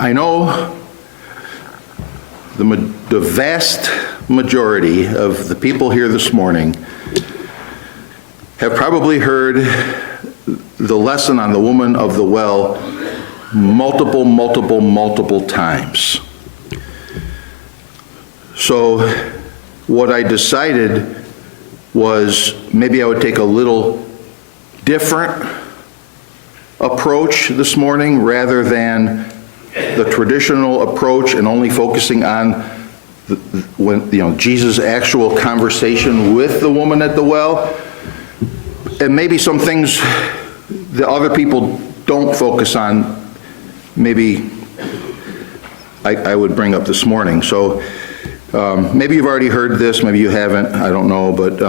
I know the vast majority of the people here this morning have probably heard the lesson on the woman of the well multiple times. So what I decided was maybe I would take a little different approach this morning rather than the traditional approach and only focusing on Jesus' actual conversation with the woman at the well, and maybe some things that other people don't focus on, maybe I would bring up this morning. So maybe you've already heard this, maybe you haven't, I don't know, but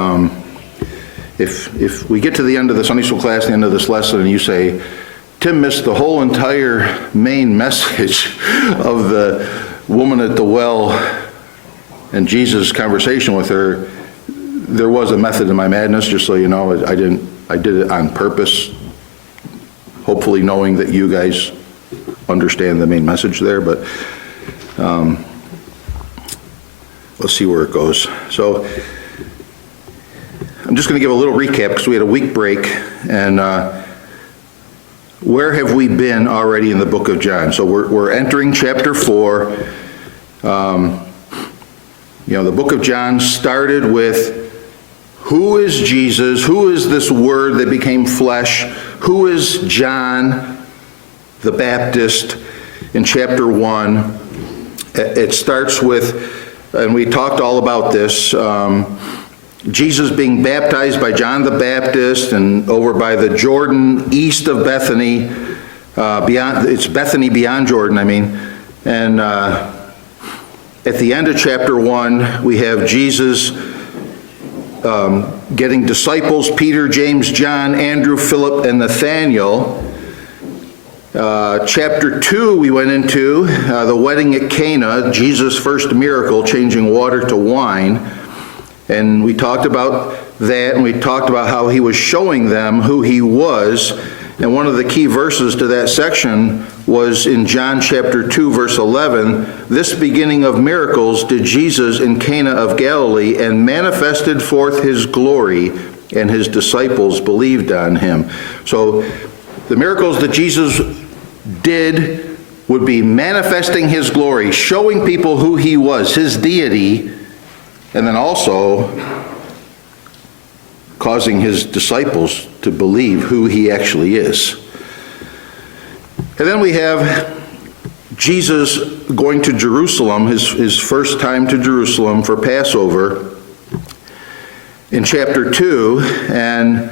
if we get to the end of the Sunday school class, the end of this lesson, and you say, Tim missed the whole entire main message of the woman at the well and Jesus' conversation with her, there was a method in my madness, just so you know. I did it on purpose, hopefully knowing that you guys understand the main message there, but let's see where it goes. So I'm just going to give a little recap because we had a week break, and where have we been already in the book of John? So we're entering chapter 4. The book of John started with, who is Jesus? Who is this Word that became flesh? Who is John the Baptist? In chapter 1, it starts with, and we talked all about this, Jesus being baptized by John the Baptist and over by the Jordan east of Bethany, it's Bethany beyond Jordan, and at the end of chapter 1, we have Jesus getting disciples, Peter, James, John, Andrew, Philip, and Nathaniel. Chapter 2, we went into the wedding at Cana, Jesus' first miracle, changing water to wine. And we talked about that, and we talked about how he was showing them who he was. And one of the key verses to that section was in John chapter 2, verse 11, this beginning of miracles did Jesus in Cana of Galilee, and manifested forth his glory, and his disciples believed on him. So the miracles that Jesus did would be manifesting his glory, showing people who he was, his deity, and then also causing his disciples to believe who he actually is. And then we have Jesus going to Jerusalem, his first time to Jerusalem for Passover in chapter 2, and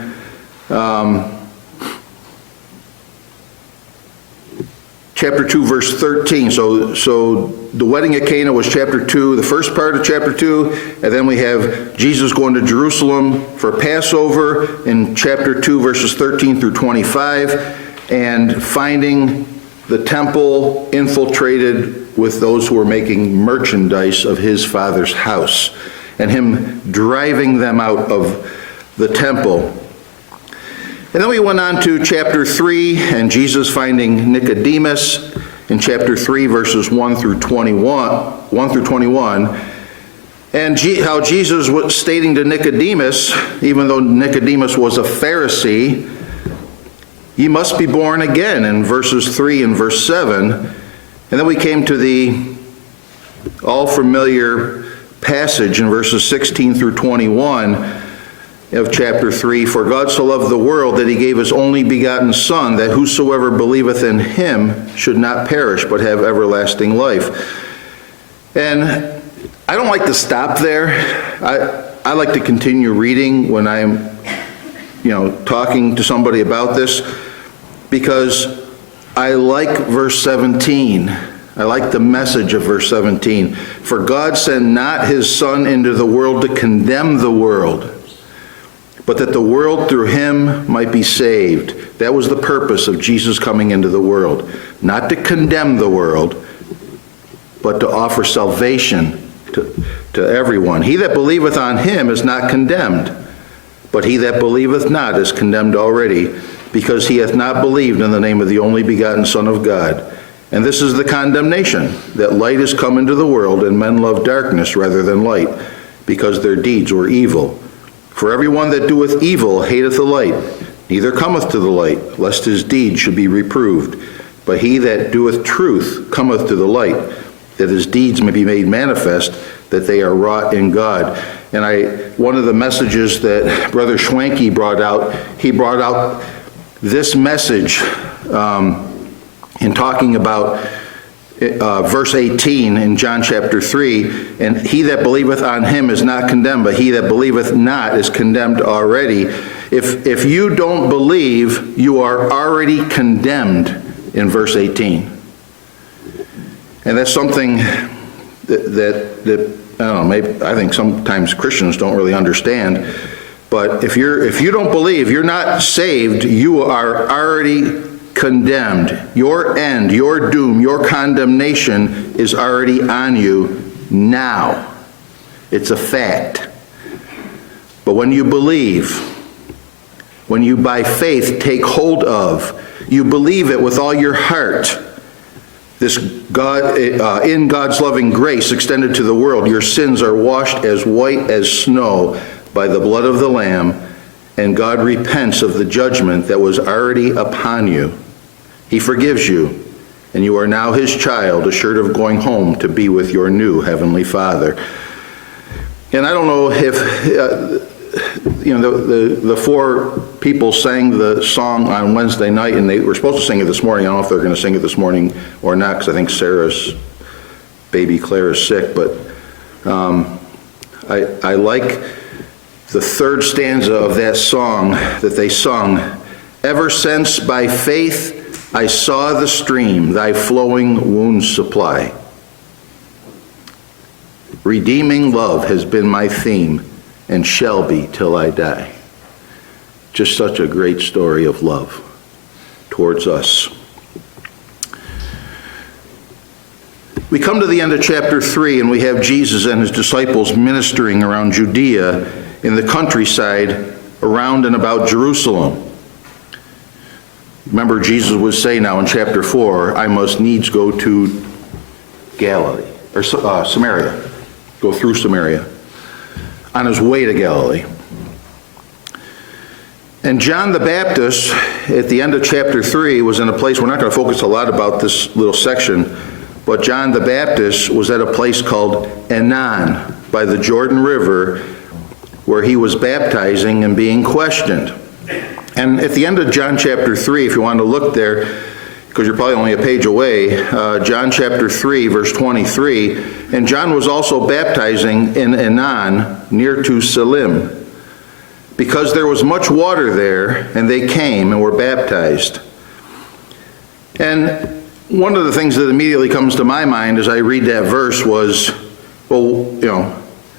chapter 2, verse 13. So the wedding at Cana was chapter 2, the first part of chapter 2, and then we have Jesus going to Jerusalem for Passover in chapter 2, verses 13 through 25, and finding the temple infiltrated with those who were making merchandise of his Father's house, and him driving them out of the temple. And then we went on to chapter 3, and Jesus finding Nicodemus in chapter 3, verses 1 through 21, and how Jesus was stating to Nicodemus, even though Nicodemus was a Pharisee, ye must be born again, in verses 3 and verse 7. And then we came to the all-familiar passage in verses 16 through 21, of chapter 3, for God so loved the world that he gave his only begotten Son, that whosoever believeth in him should not perish, but have everlasting life. And I don't like to stop there. I like to continue reading when I'm, talking to somebody about this, because I like verse 17. I like the message of verse 17. For God sent not his Son into the world to condemn the world, but that the world through him might be saved. That was the purpose of Jesus coming into the world. Not to condemn the world, but to offer salvation to everyone. He that believeth on him is not condemned, but he that believeth not is condemned already, because he hath not believed in the name of the only begotten Son of God. And this is the condemnation, that light is come into the world, and men love darkness rather than light, because their deeds were evil. For everyone that doeth evil hateth the light, neither cometh to the light, lest his deeds should be reproved. But he that doeth truth cometh to the light, that his deeds may be made manifest, that they are wrought in God. And one of the messages that Brother Schwanke brought out, he brought out this message in talking about verse 18 in John chapter 3, and he that believeth on him is not condemned, but he that believeth not is condemned already. If you don't believe, you are already condemned in verse 18. And that's something that I don't know, maybe I think sometimes Christians don't really understand. But if you don't believe, you're not saved, you are already condemned. Your end, your doom, your condemnation is already on you now. It's a fact. But when you believe, when you by faith take hold of, you believe it with all your heart, this God, in God's loving grace extended to the world, your sins are washed as white as snow by the blood of the Lamb, and God repents of the judgment that was already upon you. He forgives you, and you are now his child, assured of going home to be with your new heavenly Father. And I don't know if the four people sang the song on Wednesday night, and they were supposed to sing it this morning. I don't know if they're going to sing it this morning or not, because I think Sarah's baby Claire is sick. But I like the third stanza of that song that they sung. Ever since by faith I saw the stream, thy flowing wounds supply. Redeeming love has been my theme, and shall be till I die. Just such a great story of love towards us. We come to the end of chapter 3, and we have Jesus and his disciples ministering around Judea in the countryside around and about Jerusalem. Remember, Jesus would say now in chapter 4, I must needs go to Galilee, or Samaria, go through Samaria, on his way to Galilee. And John the Baptist, at the end of chapter 3, was in a place, we're not going to focus a lot about this little section, but John the Baptist was at a place called Enon by the Jordan River, where he was baptizing and being questioned. And at the end of John chapter 3, if you want to look there, because you're probably only a page away, John chapter 3, verse 23, and John was also baptizing in Enon, near to Salim, because there was much water there, and they came and were baptized. And one of the things that immediately comes to my mind as I read that verse was, well,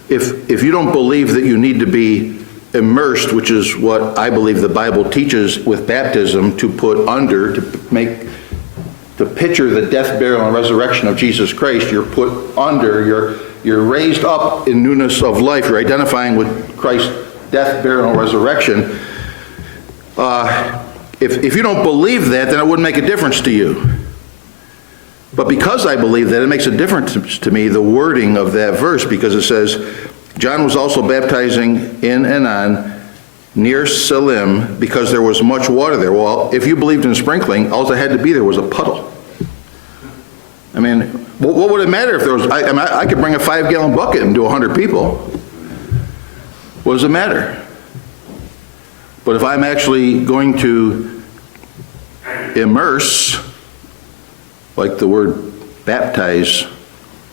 if you don't believe that you need to be immersed, which is what I believe the Bible teaches with baptism, to put under, to picture the death, burial, and resurrection of Jesus Christ, you're put under, you're raised up in newness of life, you're identifying with Christ's death, burial, and resurrection. If you don't believe that, then it wouldn't make a difference to you. But because I believe that, it makes a difference to me, the wording of that verse, because it says, John was also baptizing in Enon, near Salim, because there was much water there. Well, if you believed in sprinkling, all that had to be there was a puddle. I mean, what would it matter if there was, I could bring a 5-gallon bucket and do 100 people. What does it matter? But if I'm actually going to immerse, like the word baptize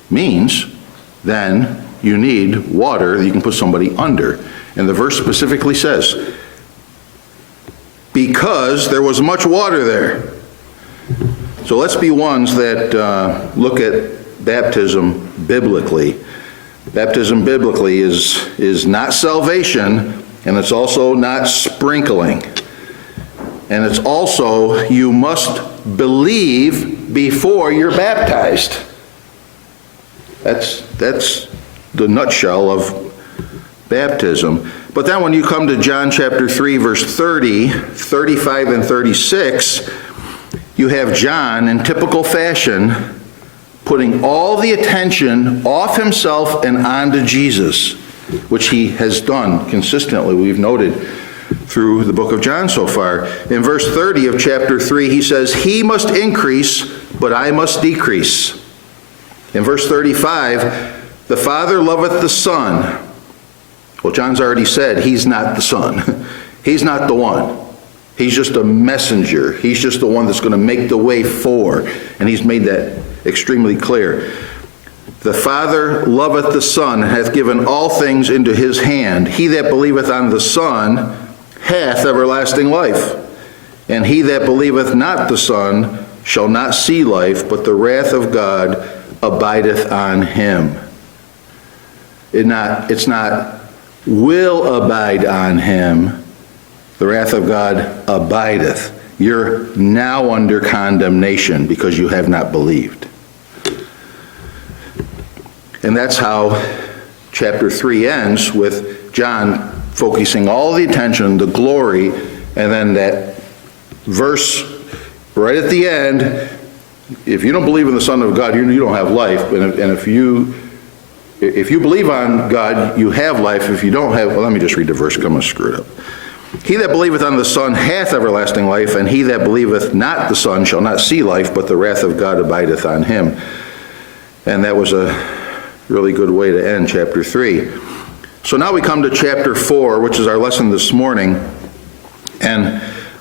means, then you need water that you can put somebody under. And the verse specifically says, because there was much water there. So let's be ones that look at baptism biblically. Baptism biblically is not salvation, and it's also not sprinkling. And it's also, you must believe before you're baptized. That's the nutshell of baptism. But then when you come to John chapter 3, verse 30, 35, and 36, you have John, in typical fashion, putting all the attention off himself and onto Jesus, which he has done consistently, we've noted through the book of John so far. In verse 30 of chapter 3, he says, "He must increase, but I must decrease." In verse 35, "The Father loveth the Son." Well, John's already said he's not the Son. He's not the one. He's just a messenger. He's just the one that's going to make the way for. And he's made that extremely clear. "The Father loveth the Son, and hath given all things into his hand. He that believeth on the Son hath everlasting life. And he that believeth not the Son shall not see life, but the wrath of God abideth on him." It's not will abide on him. The wrath of God abideth. You're now under condemnation because you have not believed. And that's how chapter 3 ends, with John focusing all the attention, the glory, and then that verse right at the end, if you don't believe in the Son of God, you don't have life. And if you believe on God, you have life. If you don't have, well, let me just read the verse, I'm going to screw it up. "He that believeth on the Son hath everlasting life, and he that believeth not the Son shall not see life, but the wrath of God abideth on him." And that was a really good way to end chapter 3. So now we come to chapter 4, which is our lesson this morning. And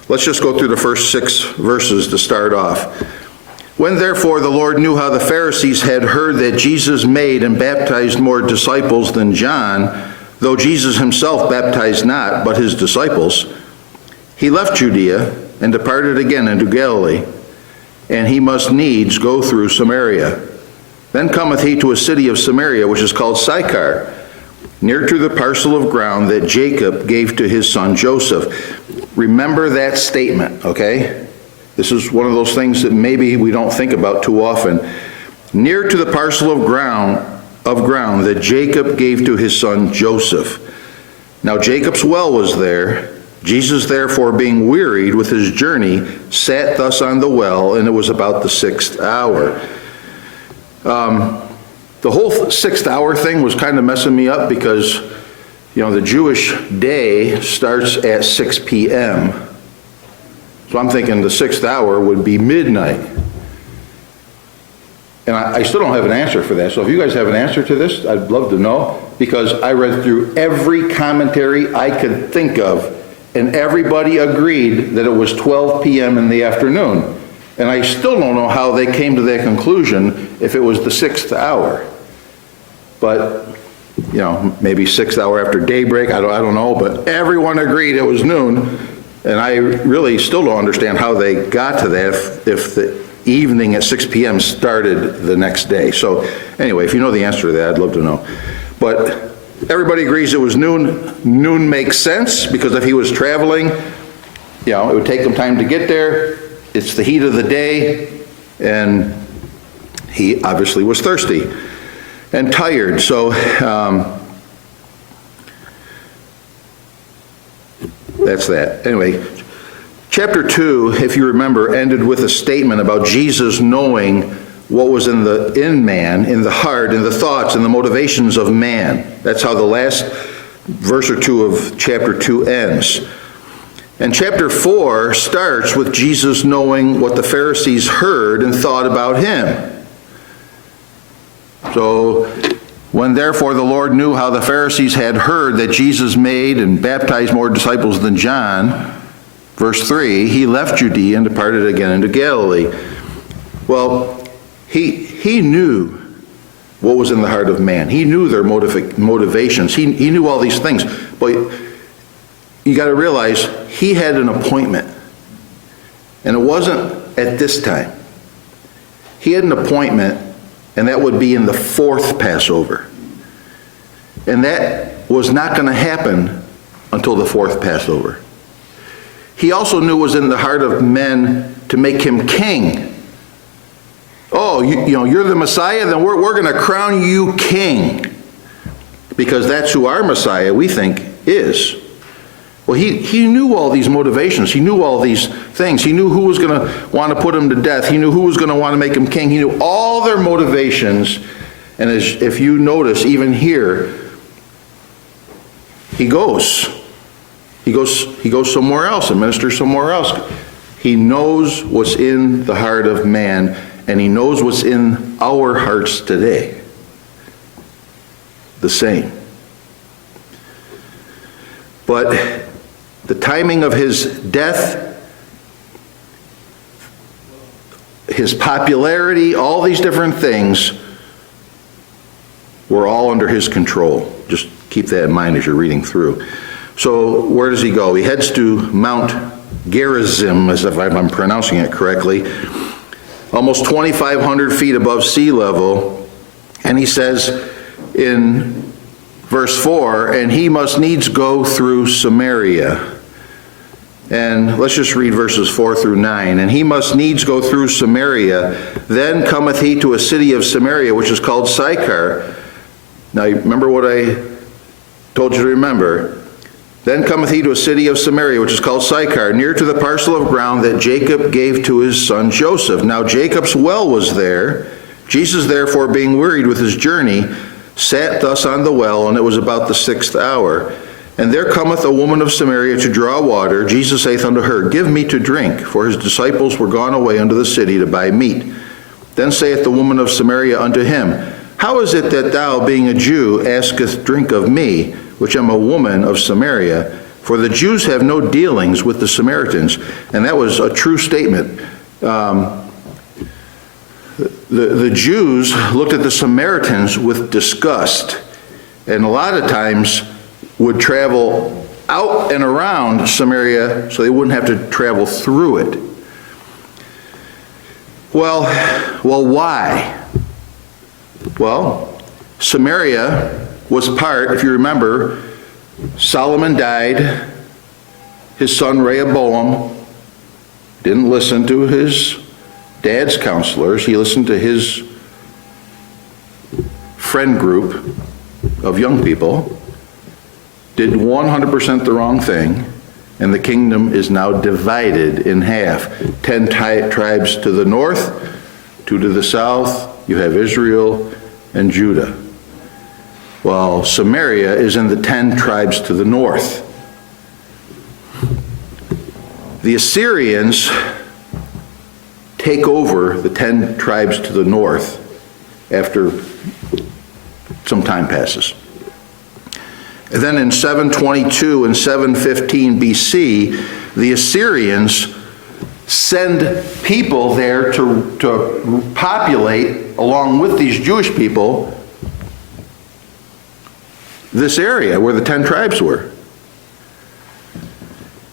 let's just go through the first 6 verses to start off. "When therefore the Lord knew how the Pharisees had heard that Jesus made and baptized more disciples than John, though Jesus himself baptized not, but his disciples, he left Judea and departed again into Galilee. And he must needs go through Samaria. Then cometh he to a city of Samaria, which is called Sychar, near to the parcel of ground that Jacob gave to his son Joseph." Remember that statement, okay? This is one of those things that maybe we don't think about too often. Near to the parcel of ground that Jacob gave to his son Joseph. Now Jacob's well was there. Jesus therefore, being wearied with his journey, sat thus on the well, and it was about the 6th hour. The whole 6th hour thing was kind of messing me up because, the Jewish day starts at 6 p.m. So I'm thinking the 6th hour would be midnight. And I still don't have an answer for that. So if you guys have an answer to this, I'd love to know, because I read through every commentary I could think of, and everybody agreed that it was 12 p.m. in the afternoon. And I still don't know how they came to that conclusion if it was the 6th hour. But, maybe 6th hour after daybreak, I don't know, but everyone agreed it was noon. And I really still don't understand how they got to that if the evening at 6 p.m. started the next day. So anyway, if you know the answer to that, I'd love to know. But everybody agrees it was noon. Noon makes sense, because if he was traveling, it would take him time to get there. It's the heat of the day, and he obviously was thirsty and tired. So that's that. Anyway, chapter 2, if you remember, ended with a statement about Jesus knowing what was in man, in the heart, in the thoughts, and the motivations of man. That's how the last verse or 2 of chapter 2 ends. And chapter 4 starts with Jesus knowing what the Pharisees heard and thought about him. So, when therefore the Lord knew how the Pharisees had heard that Jesus made and baptized more disciples than John, verse 3, he left Judea and departed again into Galilee. Well, he knew what was in the heart of man. He knew their motivations. He knew all these things. But you got to realize he had an appointment. And it wasn't at this time. He had an appointment, and that would be in the 4th Passover. And that was not going to happen until the 4th Passover. He also knew it was in the heart of men to make him king. Oh, you're the Messiah, then we're going to crown you king. Because that's who our Messiah, we think, is. Well, he knew all these motivations. He knew all these things. He knew who was going to want to put him to death. He knew who was going to want to make him king. He knew all their motivations. And if you notice, even here, he goes somewhere else and ministers somewhere else. He knows what's in the heart of man, and he knows what's in our hearts today. The same. But the timing of his death, his popularity, all these different things were all under his control. Just keep that in mind as you're reading through. So where does he go? He heads to Mount Gerizim, as if I'm pronouncing it correctly, almost 2,500 feet above sea level. And he says in verse 4, and he must needs go through Samaria. And let's just read verses 4 through 9. And he must needs go through Samaria. Then cometh he to a city of Samaria, which is called Sychar. Now, remember what I told you to remember. Then cometh he to a city of Samaria, which is called Sychar, near to the parcel of ground that Jacob gave to his son Joseph. Now Jacob's well was there. Jesus, therefore, being wearied with his journey, sat thus on the well, and it was about the 6th hour. And there cometh a woman of Samaria to draw water. Jesus saith unto her, Give me to drink, for his disciples were gone away unto the city to buy meat. Then saith the woman of Samaria unto him, How is it that thou, being a Jew, askest drink of me, which am a woman of Samaria? For the Jews have no dealings with the Samaritans. And that was a true statement. The Jews looked at the Samaritans with disgust, and a lot of times would travel out and around Samaria so they wouldn't have to travel through it. Well, why? Well, Samaria was part, if you remember, Solomon died, his son Rehoboam didn't listen to his dad's counselors, he listened to his friend group of young people, did 100% the wrong thing, and the kingdom is now divided in half. 10 tribes to the north, 2 to the south, you have Israel and Judah. Well, Samaria is in the 10 tribes to the north. The Assyrians take over the 10 tribes to the north after some time passes. And then in 722 and 715 BC, the Assyrians send people there to populate, along with these Jewish people, this area where the 10 tribes were.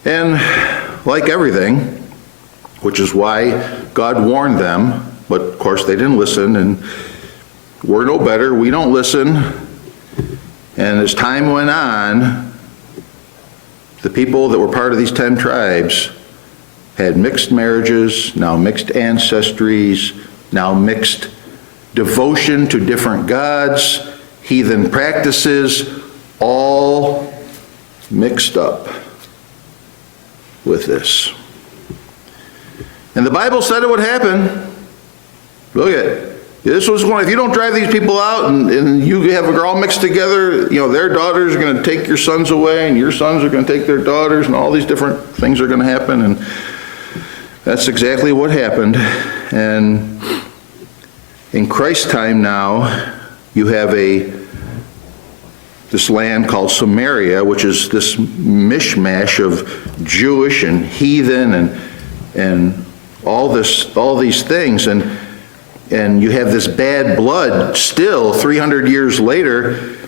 And like everything, which is why God warned them, but of course they didn't listen, and we're no better, we don't listen. And as time went on, the people that were part of these 10 tribes had mixed marriages, now mixed ancestries, now mixed devotion to different gods, heathen practices, all mixed up with this. And the Bible said it would happen. Look at it. This was one, if you don't drive these people out and you have a girl mixed together, their daughters are going to take your sons away, and your sons are going to take their daughters, and all these different things are going to happen. And that's exactly what happened. And in Christ's time now, you have this land called Samaria, which is this mishmash of Jewish and heathen and all these things. And you have this bad blood still 300 years later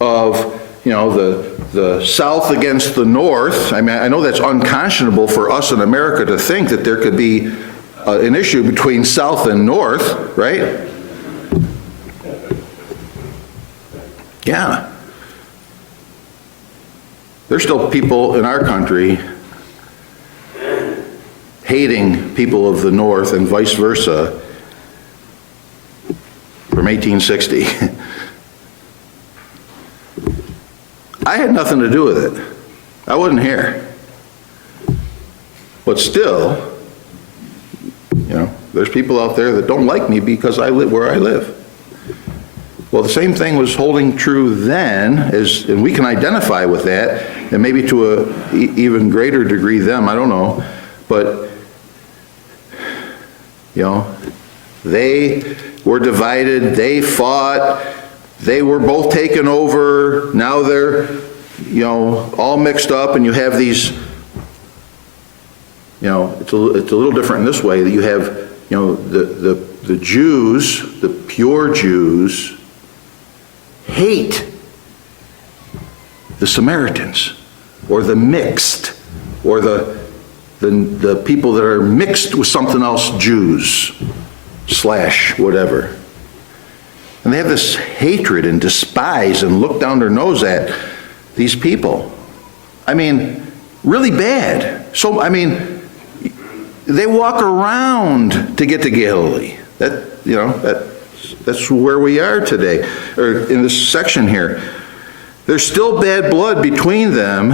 of the South against the North. I mean, I know that's unconscionable for us in America to think that there could be an issue between South and North, right? Yeah. There's still people in our country hating people of the North and vice versa from 1860. I had nothing to do with it. I wasn't here. But still, there's people out there that don't like me because I live where I live. Well, the same thing was holding true then, and we can identify with that, and maybe to a even greater degree them, I don't know. But, they were divided, they fought, they were both taken over, now they're, all mixed up, and you have these, it's a little different in this way, that you have, the Jews, the pure Jews, hate the Samaritans, or the mixed, or the people that are mixed with something else, Jews, / whatever. And they have this hatred and despise and look down their nose at these people. I mean, really bad. So, they walk around to get to Galilee. That's where we are today, or in this section here. There's still bad blood between them.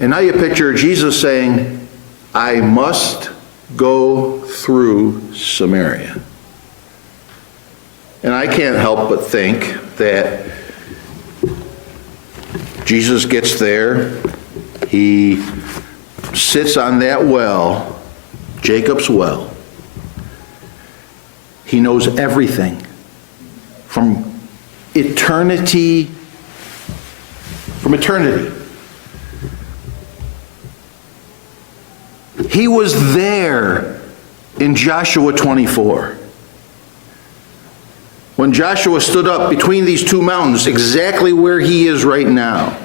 And now you picture Jesus saying, I must go through Samaria. And I can't help but think that Jesus gets there, he sits on that well, Jacob's well. He knows everything from eternity. He was there in Joshua 24. When Joshua stood up between these two mountains, exactly where he is right now.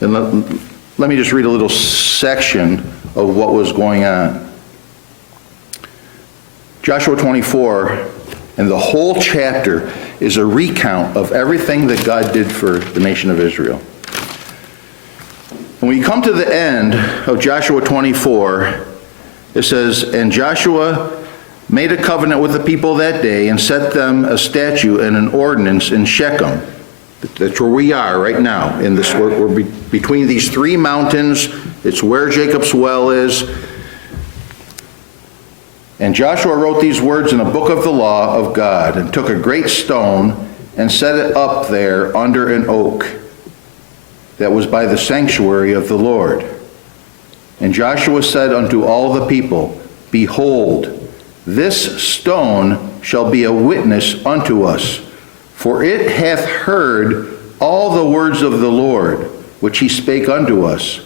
And let me just read a little section of what was going on. Joshua 24, and the whole chapter is a recount of everything that God did for the nation of Israel. When you come to the end of Joshua 24, it says, and Joshua made a covenant with the people that day and set them a statute and an ordinance in Shechem. That's where we are right now. We're between these three mountains. It's where Jacob's well is. And Joshua wrote these words in a book of the law of God, and took a great stone and set it up there under an oak that was by the sanctuary of the Lord. And Joshua said unto all the people, behold, this stone shall be a witness unto us, for it hath heard all the words of the Lord, which he spake unto us.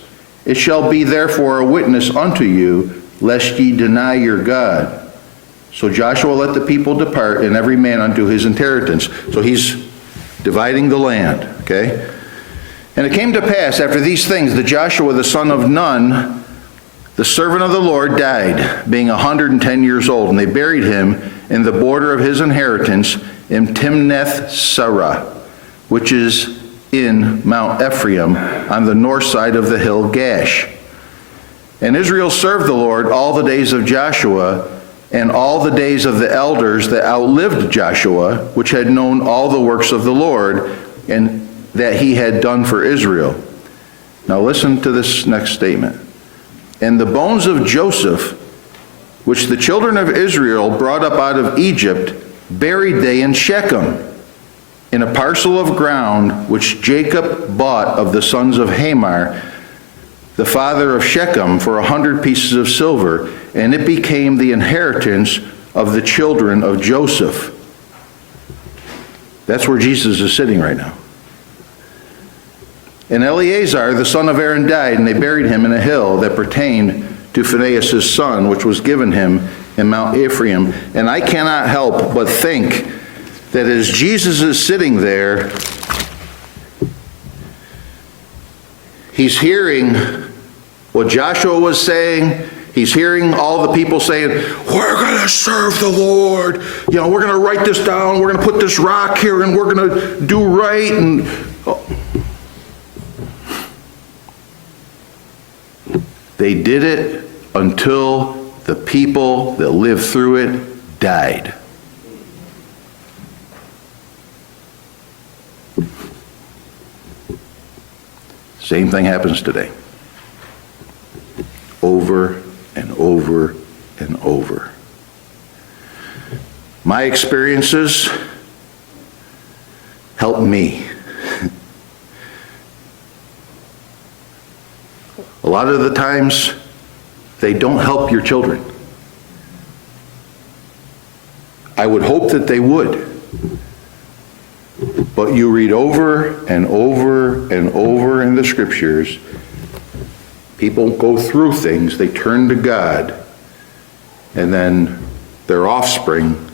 It shall be therefore a witness unto you, lest ye deny your God. So Joshua let the people depart, and every man unto his inheritance. So he's dividing the land, okay? And it came to pass after these things that Joshua the son of Nun, the servant of the Lord, died, being 110 years old, and they buried him in the border of his inheritance in Timnath-Serah, which is in Mount Ephraim, on the north side of the hill Gash. And Israel served the Lord all the days of Joshua, and all the days of the elders that outlived Joshua, which had known all the works of the Lord, and that he had done for Israel. Now listen to this next statement. And the bones of Joseph, which the children of Israel brought up out of Egypt, buried they in Shechem, in a parcel of ground which Jacob bought of the sons of Hamor, the father of Shechem, for 100 pieces of silver, and it became the inheritance of the children of Joseph. That's where Jesus is sitting right now. And Eleazar, the son of Aaron, died, and they buried him in a hill that pertained to Phinehas' son, which was given him in Mount Ephraim. And I cannot help but think that as Jesus is sitting there, he's hearing what Joshua was saying. He's hearing all the people saying, we're going to serve the Lord. We're going to write this down. We're going to put this rock here, and we're going to do right. And they did it until the people that lived through it died. Same thing happens today. Over and over and over. My experiences help me. A lot of the times, they don't help your children. I would hope that they would. But you read over and over and over in the scriptures, people go through things, they turn to God, and then their offspring,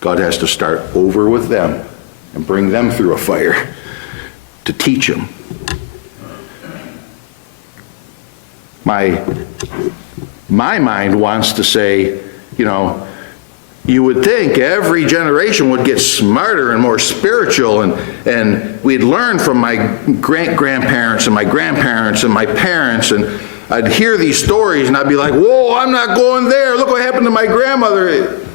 God has to start over with them and bring them through a fire to teach them. My mind wants to say, you would think every generation would get smarter and more spiritual, and we'd learn from my great-grandparents and my grandparents and my parents, and I'd hear these stories and I'd be like, whoa, I'm not going there. Look what happened to my grandmother.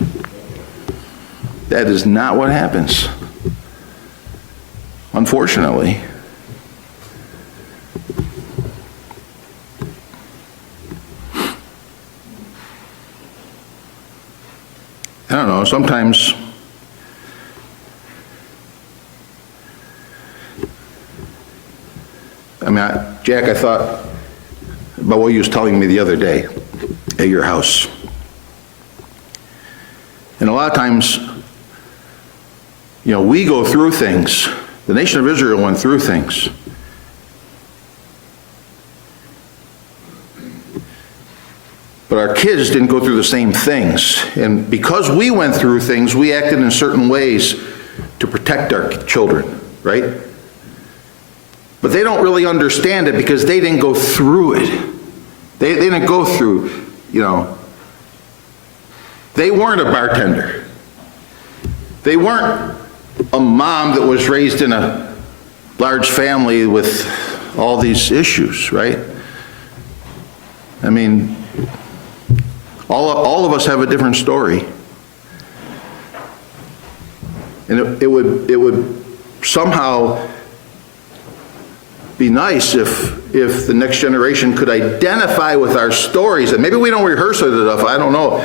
That is not what happens, unfortunately. I don't know, sometimes Jack, I thought about what you was telling me the other day at your house. And a lot of times, we go through things. The nation of Israel went through things. But our kids didn't go through the same things. And because we went through things, we acted in certain ways to protect our children, right? But they don't really understand it because they didn't go through it. They didn't go through, they weren't a bartender. They weren't a mom that was raised in a large family with all these issues, right? All of us have a different story. And it would somehow be nice if the next generation could identify with our stories. And maybe we don't rehearse it enough, I don't know.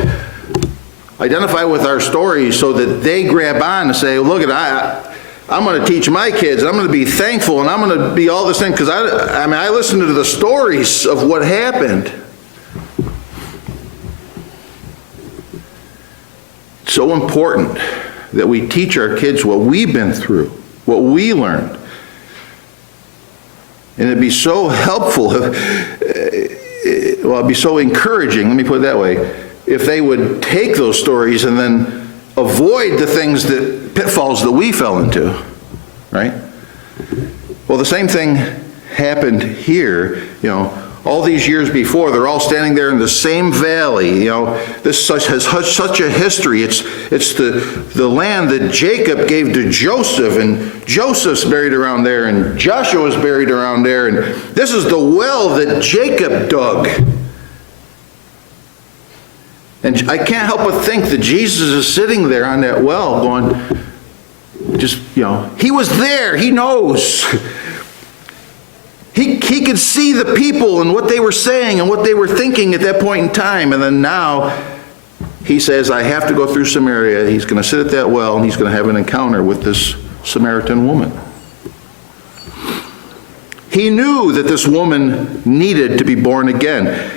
Identify with our stories so that they grab on and say, look, I'm going to teach my kids, I'm going to be thankful, and I'm going to be all this thing, because I listened to the stories of what happened. So important that we teach our kids what we've been through, what we learned. And it'd be so helpful, it'd be so encouraging, let me put it that way, if they would take those stories and then avoid the pitfalls that we fell into, right? Well, the same thing happened here, all these years before. They're all standing there in the same valley. This has such a history. It's the land that Jacob gave to Joseph, and Joseph's buried around there, and Joshua's buried around there, and this is the well that Jacob dug. And I can't help but think that Jesus is sitting there on that well going, he was there, he knows. He could see the people and what they were saying and what they were thinking at that point in time. And then now he says, I have to go through Samaria. He's going to sit at that well and he's going to have an encounter with this Samaritan woman. He knew that this woman needed to be born again.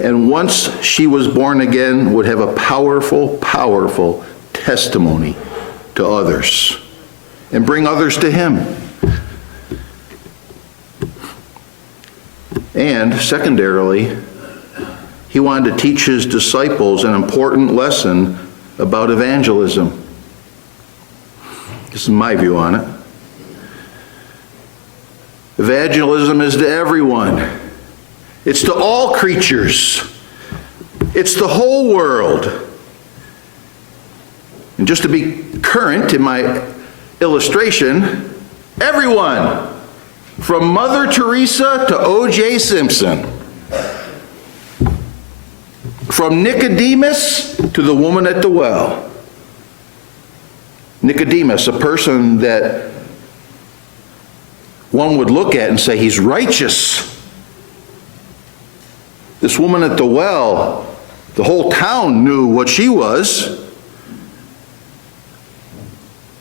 And once she was born again, would have a powerful, powerful testimony to others and bring others to him. And secondarily, he wanted to teach his disciples an important lesson about evangelism. This is my view on it. Evangelism is to everyone. It's to all creatures. It's the whole world. And just to be current in my illustration, everyone. From Mother Teresa to O.J. Simpson. From Nicodemus to the woman at the well. Nicodemus, a person that one would look at and say, he's righteous. This woman at the well, the whole town knew what she was.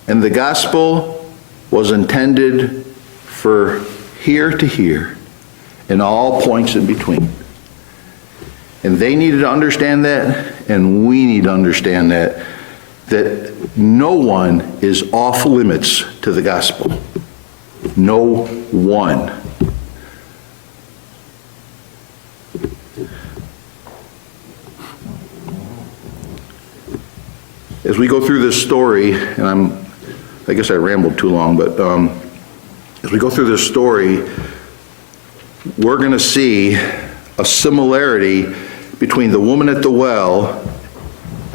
And the gospel was intended for here to here and all points in between. And they needed to understand that, and we need to understand that no one is off limits to the gospel. No one. As we go through this story, and I guess I rambled too long, but as we go through this story, we're going to see a similarity between the woman at the well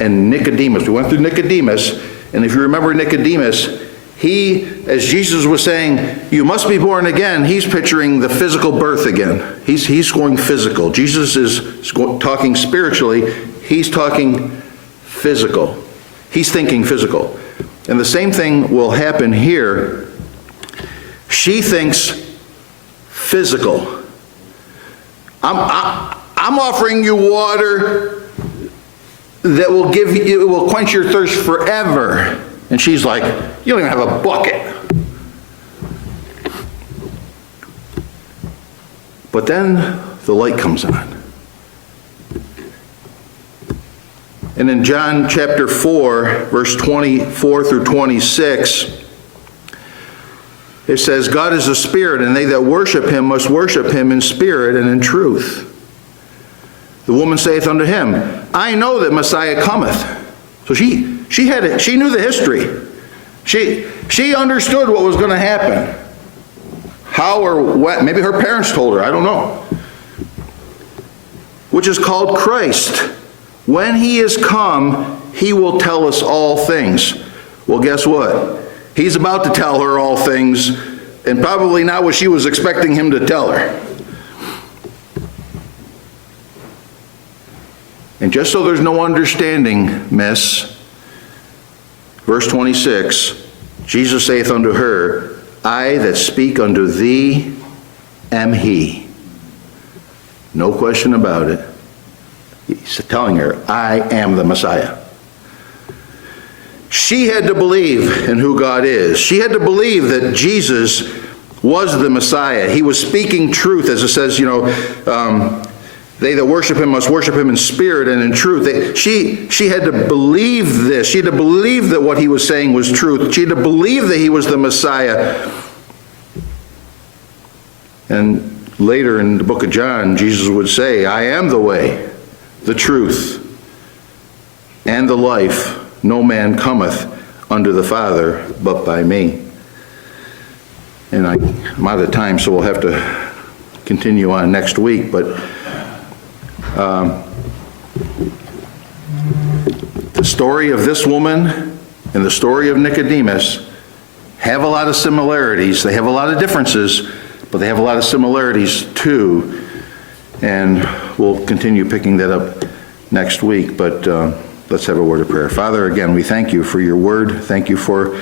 and Nicodemus. We went through Nicodemus, and if you remember Nicodemus, he, as Jesus was saying, you must be born again, he's picturing the physical birth again. He's going physical. Jesus is talking spiritually, he's talking physical. He's thinking physical. And the same thing will happen here. She thinks physical. I'm offering you water that will it will quench your thirst forever. And she's like, you don't even have a bucket. But then the light comes on. And in John chapter 4, verse 24 through 26, it says, God is a spirit, and they that worship him must worship him in spirit and in truth. The woman saith unto him, I know that Messiah cometh. So she knew the history. She understood what was going to happen. How or what, maybe her parents told her, I don't know. Which is called Christ. When he is come, he will tell us all things. Well, guess what? He's about to tell her all things, and probably not what she was expecting him to tell her. And just so there's no understanding, miss, verse 26, Jesus saith unto her, I that speak unto thee am he. No question about it. He's telling her, I am the Messiah. She had to believe in who God is. She had to believe that Jesus was the Messiah. He was speaking truth, as it says, they that worship him must worship him in spirit and in truth. She had to believe this. She had to believe that what he was saying was truth. She had to believe that he was the Messiah. And later in the book of John, Jesus would say, I am the way, the truth, and the life. No man cometh unto the Father but by me. And I'm out of time, so we'll have to continue on next week. But the story of this woman and the story of Nicodemus have a lot of similarities. They have a lot of differences, but they have a lot of similarities too. And we'll continue picking that up next week. But let's have a word of prayer. Father, again, we thank you for your word. Thank you for